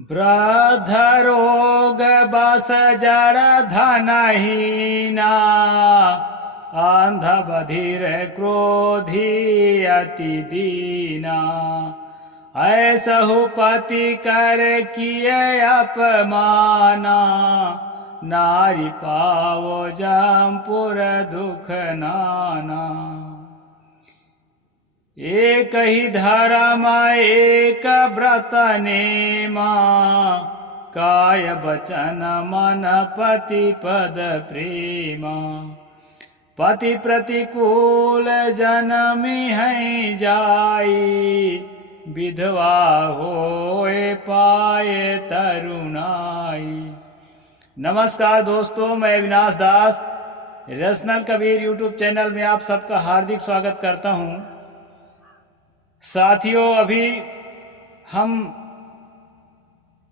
वृद्ध रोग बस जड़ धनहीना, अंध बधिर क्रोधी अति दीना। ऐसहु पति कर किए अपमाना, नारी पावो जमपुर दुख नाना। एक ही धर्म एक व्रत नेमा, काय वचन मन पति पद प्रेमा। पति प्रतिकूल जनमी है जाई, विधवा होए पाए तरुणाई। नमस्कार दोस्तों, मैं अविनाश दास रसनल कबीर यूट्यूब चैनल में आप सबका हार्दिक स्वागत करता हूं। साथियों, अभी हम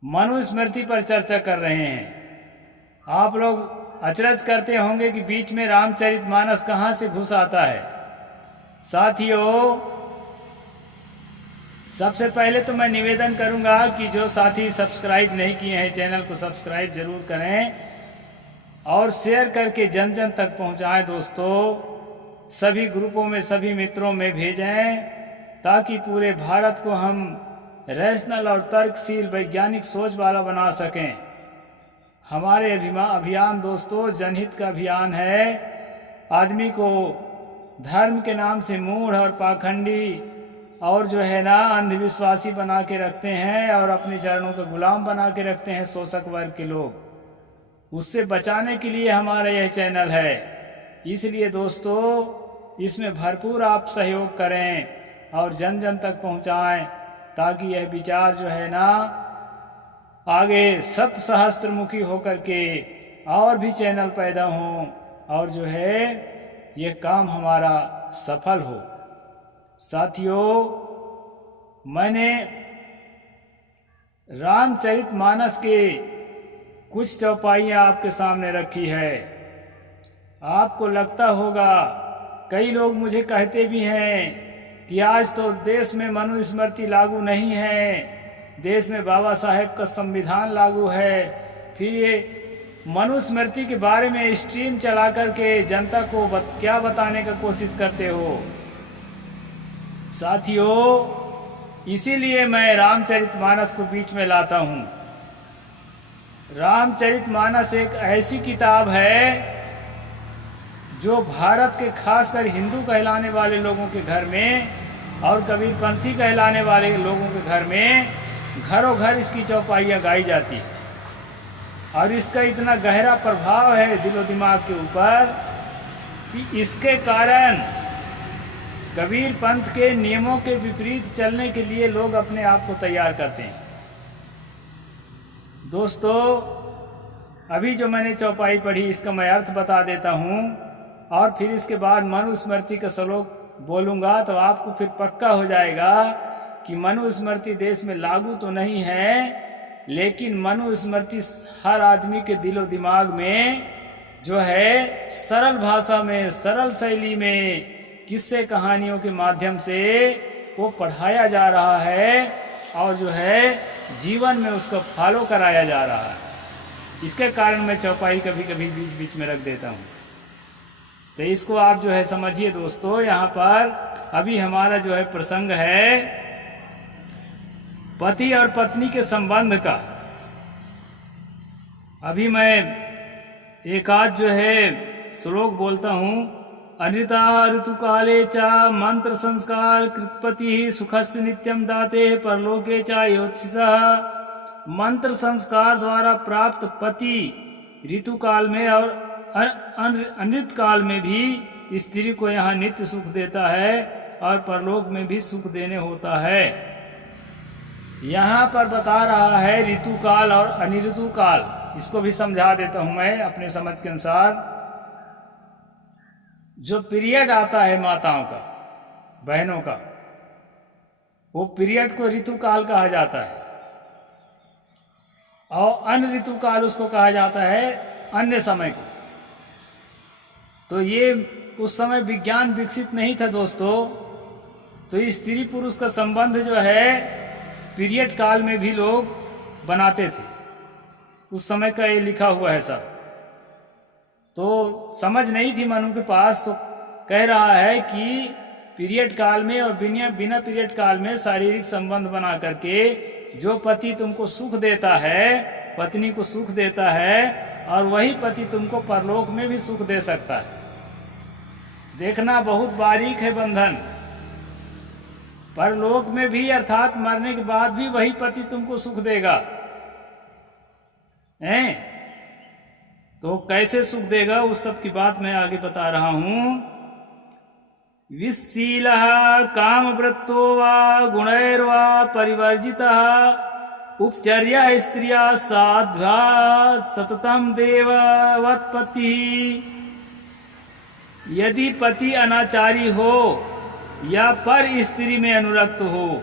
मनुस्मृति पर चर्चा कर रहे हैं। आप लोग अचरज करते होंगे कि बीच में रामचरितमानस कहाँ से घुस आता है। साथियों, सबसे पहले तो मैं निवेदन करूंगा कि जो साथी सब्सक्राइब नहीं किए हैं चैनल को सब्सक्राइब जरूर करें और शेयर करके जन जन तक पहुंचाएं। दोस्तों, सभी ग्रुपों में सभी मित्रों में भेजें ताकि पूरे भारत को हम रैशनल और तर्कशील वैज्ञानिक सोच वाला बना सकें। हमारे अभियान दोस्तों जनहित का अभियान है। आदमी को धर्म के नाम से मूढ़ और पाखंडी और जो है ना अंधविश्वासी बना के रखते हैं और अपने चरणों का गुलाम बना के रखते हैं शोषक वर्ग के लोग। उससे बचाने के लिए हमारा यह चैनल है। इसलिए दोस्तों, इसमें भरपूर आप सहयोग करें और जन जन तक पहुंचाएं ताकि यह विचार जो है ना आगे सत सहस्त्रमुखी होकर के और भी चैनल पैदा हों और जो है यह काम हमारा सफल हो। साथियों, मैंने रामचरितमानस के कुछ चौपाइयाँ आपके सामने रखी है। आपको लगता होगा, कई लोग मुझे कहते भी हैं कि आज तो देश में मनुस्मृति लागू नहीं है, देश में बाबा साहेब का संविधान लागू है, फिर ये मनुस्मृति के बारे में स्ट्रीम चला करके जनता को क्या बताने का कोशिश करते हो। साथियों, इसीलिए मैं रामचरितमानस को बीच में लाता हूँ। रामचरितमानस एक ऐसी किताब है जो भारत के खासकर हिंदू कहलाने वाले लोगों के घर में और कबीरपंथी कहलाने वाले लोगों के घर में घरों घर इसकी चौपाइयाँ गाई जाती है। और इसका इतना गहरा प्रभाव है दिलो दिमाग के ऊपर कि इसके कारण कबीर पंथ के नियमों के विपरीत चलने के लिए लोग अपने आप को तैयार करते हैं। दोस्तों, अभी जो मैंने चौपाई पढ़ी इसका मैं अर्थ बता देता हूँ और फिर इसके बाद मनुस्मृति का श्लोक बोलूँगा तो आपको फिर पक्का हो जाएगा कि मनुस्मृति देश में लागू तो नहीं है, लेकिन मनुस्मृति हर आदमी के दिलो दिमाग में जो है सरल भाषा में सरल शैली में किस्से कहानियों के माध्यम से वो पढ़ाया जा रहा है और जो है जीवन में उसको फॉलो कराया जा रहा है। इसके कारण मैं चौपाई कभी कभी बीच बीच में रख देता हूँ। तो इसको आप जो है समझिए दोस्तों। यहाँ पर अभी हमारा जो है प्रसंग है पति और पत्नी के संबंध का। अभी मैं एक आध जो है श्लोक बोलता हूँ। अनृता ऋतुकाले च मंत्र संस्कार कृतपति सुखस्य नित्यम दाते परलोके च योत्सिसः। मंत्र संस्कार द्वारा प्राप्त पति ऋतुकाल में और अनृत काल में भी स्त्री को यहाँ नित्य सुख देता है और परलोक में भी सुख देने होता है। यहाँ पर बता रहा है ऋतुकाल और अनिऋतु काल। इसको भी समझा देता हूँ मैं अपने समझ के अनुसार। जो पीरियड आता है माताओं का, बहनों का, वो पीरियड को ऋतुकाल कहा जाता है और अन्य ऋतुकाल उसको कहा जाता है अन्य समय को। तो ये उस समय विज्ञान विकसित नहीं था दोस्तों, तो स्त्री पुरुष का संबंध जो है पीरियड काल में भी लोग बनाते थे। उस समय का ये लिखा हुआ है सब। तो समझ नहीं थी मनु के पास, तो कह रहा है कि पीरियड काल में और बिना पीरियड काल में शारीरिक संबंध बना करके जो पति तुमको सुख देता है, पत्नी को सुख देता है, और वही पति तुमको परलोक में भी सुख दे सकता है। देखना बहुत बारीक है बंधन। परलोक में भी अर्थात मरने के बाद भी वही पति तुमको सुख देगा। हैं? तो कैसे सुख देगा उस सब की बात मैं आगे बता रहा हूं। विशीलः कामवृत्तो वा गुणैर्वा परिवर्जितः उपचर्या स्त्रिया साध्वा सततम देववत्पति। यदि पति अनाचारी हो या पर स्त्री में अनुरक्त हो,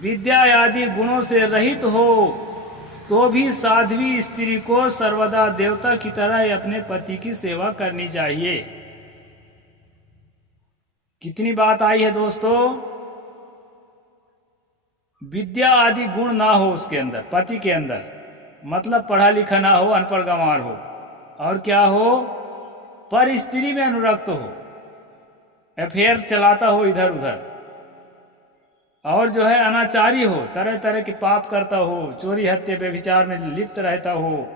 विद्या आदि गुणों से रहित हो, तो भी साध्वी स्त्री को सर्वदा देवता की तरह अपने पति की सेवा करनी चाहिए। कितनी बात आई है दोस्तों। विद्या आदि गुण ना हो उसके अंदर, पति के अंदर, मतलब पढ़ा लिखा ना हो, अनपढ़ गंवार हो, और क्या हो, पर स्त्री में अनुरक्त हो, अफेयर चलाता हो इधर उधर, और जो है अनाचारी हो, तरह तरह के पाप करता हो, चोरी हत्या व्यभिचार में लिप्त रहता हो।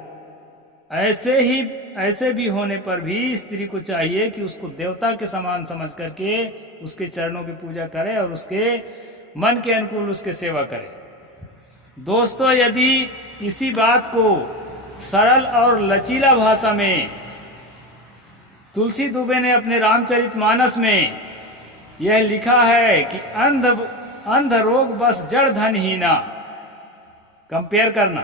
ऐसे भी होने पर भी स्त्री को चाहिए कि उसको देवता के समान समझ करके उसके चरणों की पूजा करे और उसके मन के अनुकूल उसके सेवा करे। दोस्तों, यदि इसी बात को सरल और लचीला भाषा में तुलसी दुबे ने अपने रामचरितमानस में यह लिखा है कि अंध रोग बस जड़ धनहीना, कंपेयर करना,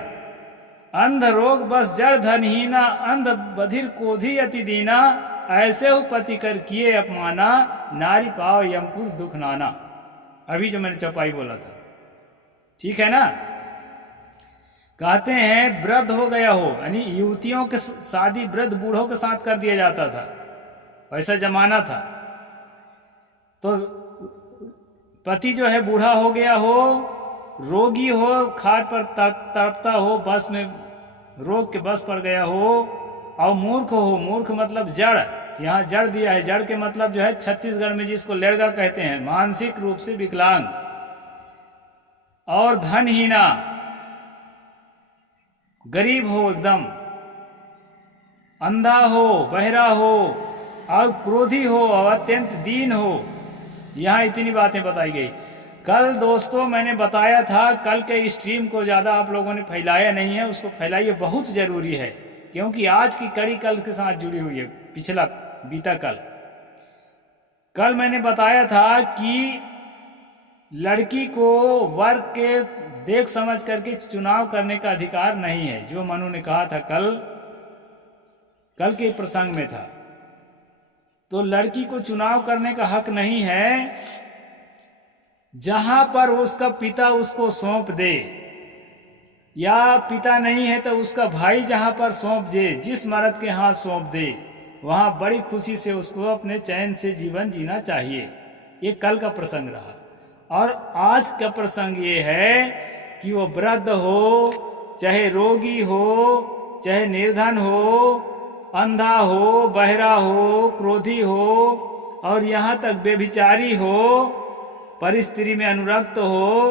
अंध रोग बस जड़ धनहीना, अंध बधिर कोधी अति दीना, ऐसे हो पति कर किए अपमाना, नारी पाव यमपुर दुख नाना। अभी जो मैंने चौपाई बोला था, ठीक है ना। कहते हैं वृद्ध हो गया हो, यानी युवतियों के शादी वृद्ध बूढ़ों के साथ कर दिया जाता था, वैसा जमाना था। तो पति जो है बूढ़ा हो गया हो, रोगी हो, खाट पर तड़पता हो, बस में रोग के बस पड़ गया हो, और मूर्ख हो, मूर्ख मतलब जड़, यहाँ जड़ दिया है, जड़ के मतलब जो है छत्तीसगढ़ में जिसको लेड़गा कहते हैं, मानसिक रूप से विकलांग, और धनहीना, गरीब हो, एकदम अंधा हो, बहरा हो, और क्रोधी हो, और अत्यंत दीन हो। यहाँ इतनी बातें बताई गई। कल दोस्तों मैंने बताया था, कल के स्ट्रीम को ज़्यादा आप लोगों ने फैलाया नहीं है, उसको फैलाइए, बहुत ज़रूरी है, क्योंकि आज की कड़ी कल के साथ जुड़ी हुई है, पिछला बीता कल मैंने बताया था कि लड़की को वर्ग के देख समझ करके चुनाव करने का अधिकार नहीं है, जो मनु ने कहा था कल के प्रसंग में था। तो लड़की को चुनाव करने का हक नहीं है। जहां पर उसका पिता उसको सौंप दे, या पिता नहीं है तो उसका भाई जहां पर सौंप दे, जिस मर्द के हाथ सौंप दे, वहां बड़ी खुशी से उसको अपने चैन से जीवन जीना चाहिए। ये कल का प्रसंग रहा। और आज का प्रसंग ये है कि वो वृद्ध हो, चाहे रोगी हो, चाहे निर्धन हो, अंधा हो, बहरा हो, क्रोधी हो, और यहाँ तक बेभिचारी हो, पर स्त्री में अनुरक्त हो,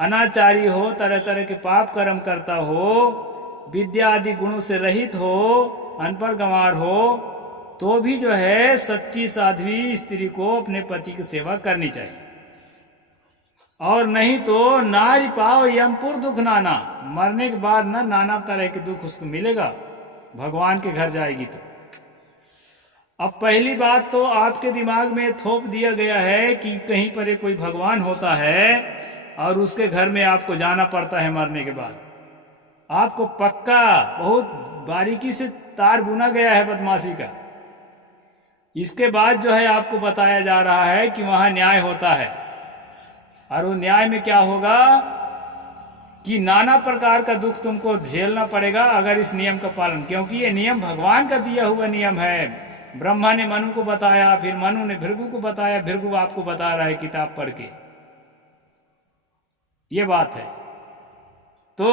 अनाचारी हो, तरह तरह के पाप कर्म करता हो, विद्या आदि गुणों से रहित हो, अनपढ़ गंवार हो, तो भी जो है सच्ची साध्वी स्त्री को अपने पति की सेवा करनी चाहिए। और नहीं तो नारी पाव यमपुर दुख नाना, मरने के बाद ना नाना तरह के दुख उसको मिलेगा, भगवान के घर जाएगी तो। अब पहली बात तो आपके दिमाग में थोप दिया गया है कि कहीं पर कोई भगवान होता है और उसके घर में आपको जाना पड़ता है मरने के बाद। आपको पक्का बहुत बारीकी से तार बुना गया है बदमाशी का। इसके बाद जो है आपको बताया जा रहा है कि वहां न्याय होता है, और वो न्याय में क्या होगा कि नाना प्रकार का दुख तुमको झेलना पड़ेगा अगर इस नियम का पालन, क्योंकि ये नियम भगवान का दिया हुआ नियम है। ब्रह्मा ने मनु को बताया, फिर मनु ने भृगु को बताया, भृगु आपको बता रहा है किताब पढ़ के। ये बात है। तो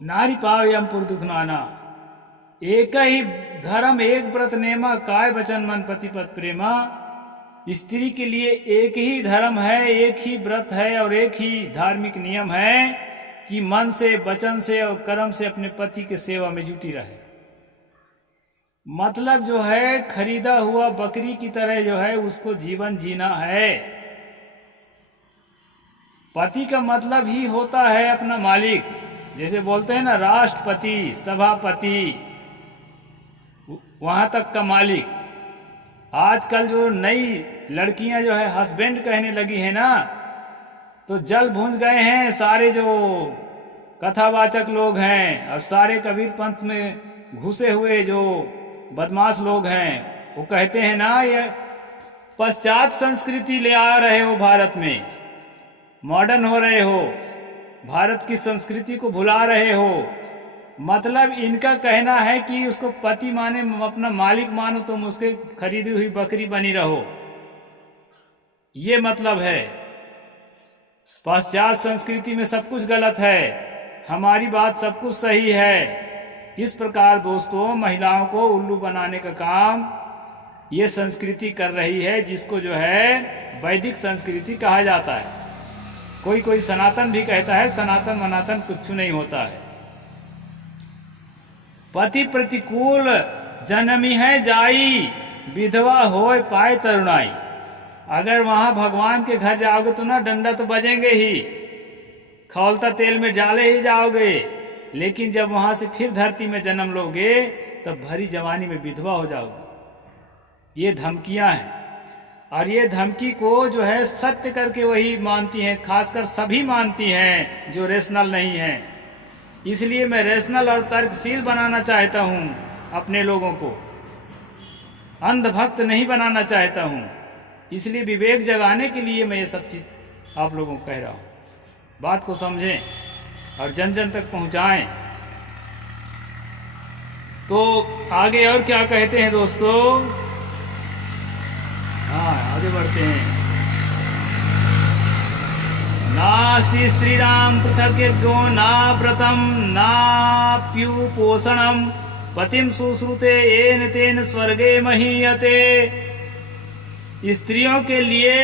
नारी पावयम पुर नाना। एक ही धर्म एक व्रत नेमा, काय वचन मन पति पत प्रेमा। स्त्री के लिए एक ही धर्म है, एक ही व्रत है और एक ही धार्मिक नियम है कि मन से, वचन से और कर्म से अपने पति के सेवा में जुटी रहे। मतलब जो है खरीदा हुआ बकरी की तरह जो है उसको जीवन जीना है। पति का मतलब ही होता है अपना मालिक, जैसे बोलते हैं ना राष्ट्रपति, सभापति, वहां तक का मालिक। आजकल जो नई लड़कियां जो है हस्बैंड कहने लगी है ना, तो जल भूंज गए हैं सारे जो कथावाचक लोग हैं और सारे कबीर पंथ में घुसे हुए जो बदमाश लोग हैं। वो कहते हैं ना ये पश्चात संस्कृति ले आ रहे हो, भारत में मॉडर्न हो रहे हो, भारत की संस्कृति को भुला रहे हो। मतलब इनका कहना है कि उसको पति माने, अपना मालिक मानो, तुम उसके खरीदी हुई बकरी बनी रहो। ये मतलब है। पश्चात संस्कृति में सब कुछ गलत है, हमारी बात सब कुछ सही है। इस प्रकार दोस्तों महिलाओं को उल्लू बनाने का काम ये संस्कृति कर रही है, जिसको जो है वैदिक संस्कृति कहा जाता है। कोई कोई सनातन भी कहता है, सनातन मनातन कुछ नहीं होता है। पति प्रतिकूल जन्मी है जाई, विधवा होए पाए तरुणाई। अगर वहां भगवान के घर जाओगे तो ना डंडा तो बजेंगे ही, खौलता तेल में डाले ही जाओगे, लेकिन जब वहां से फिर धरती में जन्म लोगे तब भरी जवानी में विधवा हो जाओगे। ये धमकियां हैं, और ये धमकी को जो है सत्य करके वही मानती हैं, खासकर सभी मानती हैं जो रेशनल नहीं है। इसलिए मैं रेशनल और तर्कशील बनाना चाहता हूं अपने लोगों को, अंधभक्त नहीं बनाना चाहता हूं। इसलिए विवेक जगाने के लिए मैं ये सब चीज आप लोगों को कह रहा हूं। बात को समझें और जन जन तक पहुंचाएं। तो आगे और क्या कहते हैं दोस्तों? हाँ आगे बढ़ते हैं। नास्ति स्त्रीणाम पृथग्यज्ञो ना व्रतम ना प्युपोषणम पतिम सुश्रुते येन तेन स्वर्गे महीयते। स्त्रियों के लिए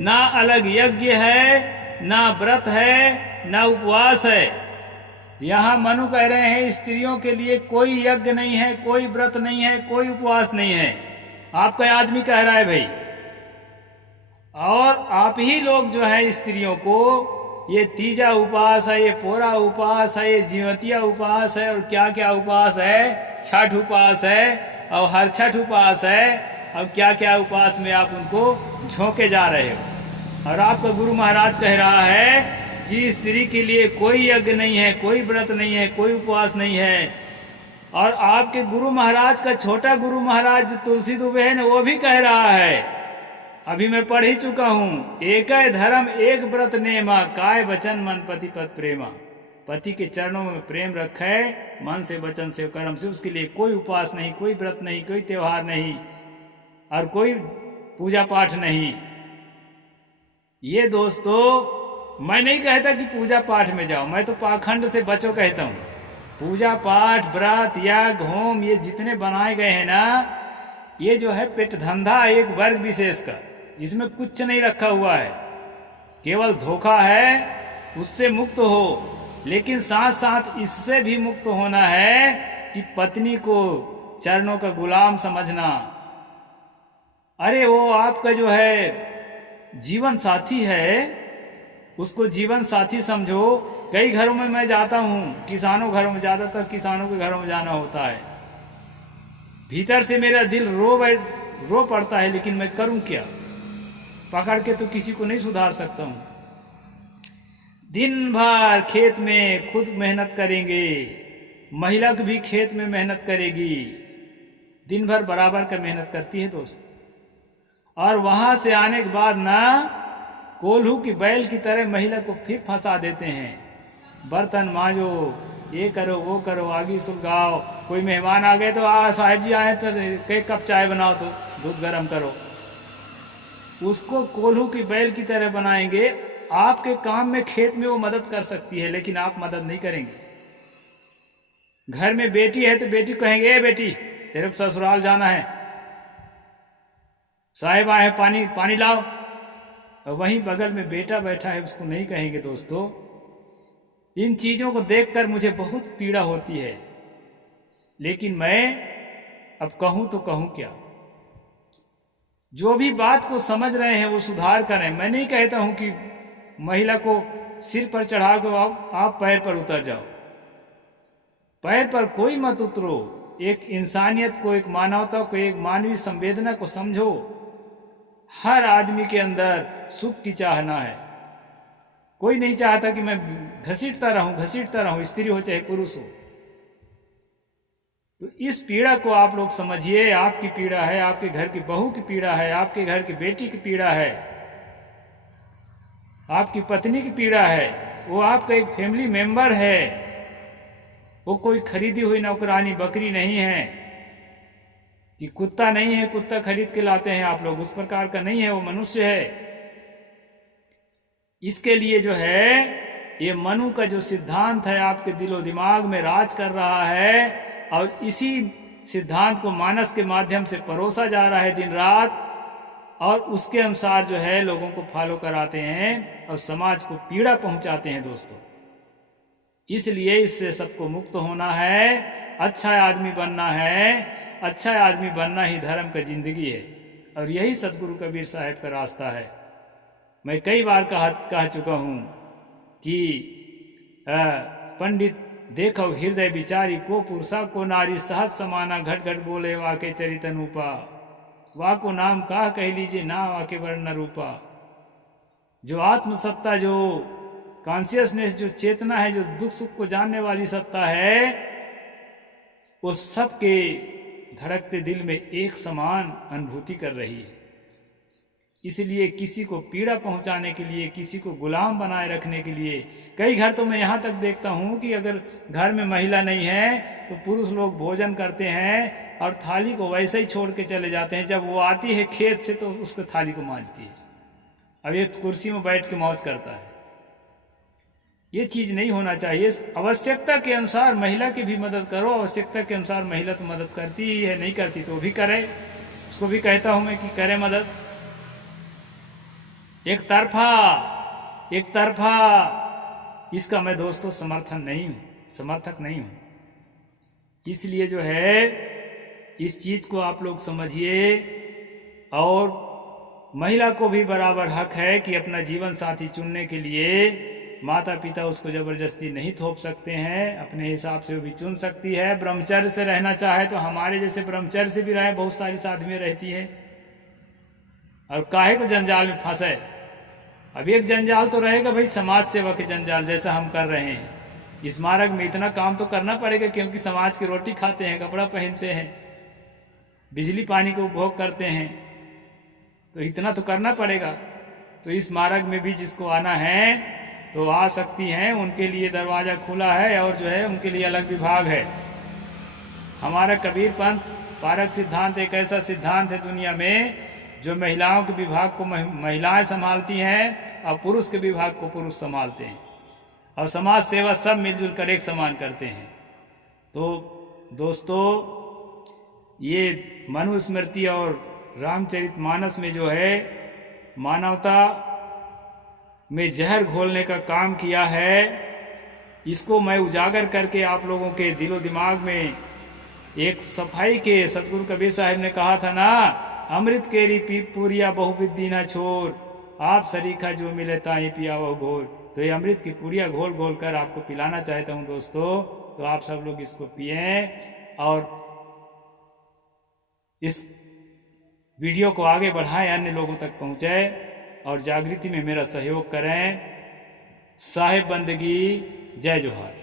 ना अलग यज्ञ है, ना व्रत है, ना उपवास है। यहाँ मनु कह रहे हैं स्त्रियों के लिए कोई यज्ञ नहीं है, कोई व्रत नहीं है, कोई उपवास नहीं है। आपका आदमी कह रहा है भाई, और आप ही लोग जो है स्त्रियों को ये तीजा उपवास है, ये पोरा उपवास है, ये जीवतिया उपवास है और क्या क्या उपवास है, छठ उपवास है और हर छठ उपवास है, अब क्या क्या उपवास में आप उनको झोंके जा रहे हो। और आपका गुरु महाराज कह रहा है कि स्त्री के लिए कोई यज्ञ नहीं है, कोई व्रत नहीं है, कोई उपवास नहीं है। और आपके गुरु महाराज का छोटा गुरु महाराज तुलसी दुबे है ना, वो भी कह रहा है, अभी मैं पढ़ ही चुका हूं, एक धर्म एक व्रत नेमा, काय वचन मन पति पत प्रेमा। पति के चरणों में प्रेम रखे मन से, वचन से, कर्म से। उसके लिए कोई उपवास नहीं, कोई व्रत नहीं, कोई त्योहार नहीं और कोई पूजा पाठ नहीं। ये दोस्तों मैं नहीं कहता कि पूजा पाठ में जाओ, मैं तो पाखंड से बचो कहता हूं। पूजा पाठ, व्रत, यज्ञ, होम, ये जितने बनाए गए हैं ना, ये जो है पेट धंधा एक वर्ग विशेष का, इसमें कुछ नहीं रखा हुआ है, केवल धोखा है। उससे मुक्त हो, लेकिन साथ साथ इससे भी मुक्त होना है कि पत्नी को चरणों का गुलाम समझना। अरे वो आपका जो है जीवन साथी है, उसको जीवन साथी समझो। कई घरों में मैं जाता हूँ, किसानों घरों में, ज्यादातर किसानों के घरों में जाना होता है। भीतर से मेरा दिल रो पड़ता है, लेकिन मैं करूं क्या? पकड़ के तो किसी को नहीं सुधार सकता हूं। दिन भर खेत में खुद मेहनत करेंगे, महिला भी खेत में मेहनत करेगी, दिन भर बराबर का मेहनत करती है दोस्त। और वहां से आने के बाद ना कोल्हू की बैल की तरह महिला को फिर फंसा देते हैं। बर्तन मांजो, ये करो, वो करो, आगी सुलगाओ, कोई मेहमान आ गए तो साहब जी आए तो एक कप चाय बनाओ, तो दूध गर्म करो। उसको कोल्हू की बैल की तरह बनाएंगे। आपके काम में खेत में वो मदद कर सकती है, लेकिन आप मदद नहीं करेंगे। घर में बेटी है तो बेटी को कहेंगे, ए बेटी तेरे को ससुराल जाना है, साहिब आए हैं, पानी पानी लाओ। और वहीं बगल में बेटा बैठा है उसको नहीं कहेंगे। दोस्तों, इन चीजों को देखकर मुझे बहुत पीड़ा होती है, लेकिन मैं अब कहूं तो कहूं क्या। जो भी बात को समझ रहे हैं वो सुधार करें। मैं नहीं कहता हूं कि महिला को सिर पर चढ़ा कर आप पैर पर उतर जाओ, पैर पर कोई मत उतरो। एक इंसानियत को, एक मानवता को, एक मानवीय संवेदना को समझो। हर आदमी के अंदर सुख की चाहना है। कोई नहीं चाहता कि मैं घसीटता रहूं, स्त्री हो चाहे पुरुष हो। तो इस पीड़ा को आप लोग समझिए। आपकी पीड़ा है, आपके घर की बहू की पीड़ा है, आपके घर की बेटी की पीड़ा है, आपकी पत्नी की पीड़ा है। वो आपका एक फैमिली मेंबर है, वो कोई खरीदी हुई नौकरानी बकरी नहीं है कि कुत्ता नहीं है, कुत्ता खरीद के लाते हैं आप लोग, उस प्रकार का नहीं है। वो मनुष्य है। इसके लिए जो है ये मनु का जो सिद्धांत है आपके दिलो दिमाग में राज कर रहा है, और इसी सिद्धांत को मानस के माध्यम से परोसा जा रहा है दिन रात, और उसके अनुसार जो है लोगों को फॉलो कराते हैं और समाज को पीड़ा पहुंचाते हैं। दोस्तों, इसलिए इससे सबको मुक्त होना है, अच्छा आदमी बनना है। अच्छा आदमी बनना ही धर्म का जिंदगी है, और यही सदगुरु कबीर साहब का रास्ता है। मैं कई बार कह चुका हूं कि पंडित देखो हृदय विचारी को पुरुषा को नारी सहज समाना, घट घट बोले वाके चरितनुपा, वाको नाम का कह लीजिए ना वाके वर्ण रूपा। जो आत्मसत्ता, जो कॉन्शियसनेस, जो चेतना है, जो दुख सुख को जानने वाली सत्ता है, वो सबके धड़कते दिल में एक समान अनुभूति कर रही है। इसलिए किसी को पीड़ा पहुंचाने के लिए, किसी को गुलाम बनाए रखने के लिए, कई घर तो मैं यहाँ तक देखता हूँ कि अगर घर में महिला नहीं है तो पुरुष लोग भोजन करते हैं और थाली को वैसे ही छोड़ के चले जाते हैं। जब वो आती है खेत से तो उसको थाली को मांजती है, अब ये कुर्सी में बैठ के मौज करता है। ये चीज नहीं होना चाहिए। आवश्यकता के अनुसार महिला की भी मदद करो। आवश्यकता के अनुसार महिला तो मदद करती ही है, नहीं करती तो भी करे। उसको भी कहता हूं मैं कि करे मदद। एक तरफा इसका मैं दोस्तों समर्थक नहीं हूं। इसलिए जो है इस चीज को आप लोग समझिए, और महिला को भी बराबर हक है कि अपना जीवन साथी चुनने के लिए माता पिता उसको जबरदस्ती नहीं थोप सकते हैं, अपने हिसाब से वो भी चुन सकती है। ब्रह्मचर्य से रहना चाहे तो हमारे जैसे ब्रह्मचर्य से भी रहे, बहुत सारी साधवियां रहती है, और काहे को जंजाल में फंसे। अब एक जंजाल तो रहेगा भाई, समाज सेवा के जंजाल जैसा हम कर रहे हैं। इस मार्ग में इतना काम तो करना पड़ेगा, क्योंकि समाज की रोटी खाते हैं, कपड़ा पहनते हैं, बिजली पानी का उपभोग करते हैं, तो इतना तो करना पड़ेगा। तो इस मार्ग में भी जिसको आना है तो आ सकती हैं, उनके लिए दरवाजा खुला है, और जो है उनके लिए अलग विभाग है। हमारा कबीर पंथ पारक सिद्धांत एक ऐसा सिद्धांत है दुनिया में जो महिलाओं के विभाग को महिलाएं संभालती हैं और पुरुष के विभाग को पुरुष संभालते हैं, और समाज सेवा सब मिलजुल कर एक समान करते हैं। तो दोस्तों, ये मनुस्मृति और रामचरितमानस में जो है मानवता में जहर घोलने का काम किया है, इसको मैं उजागर करके आप लोगों के दिलो दिमाग में एक सफाई के, सतगुरु कबीर साहब ने कहा था ना, अमृत केरी पी पूरिया बहुविद्धि ना छोर, आप सरीखा जो मिले ताई पिया वो घोर। तो ये अमृत की पूरिया घोल घोल कर आपको पिलाना चाहता हूँ दोस्तों। तो आप सब लोग इसको पिए और इस वीडियो को आगे बढ़ाएं, अन्य लोगों तक पहुँचे और जागृति में मेरा सहयोग करें। साहिब बंदगी, जय जोहार।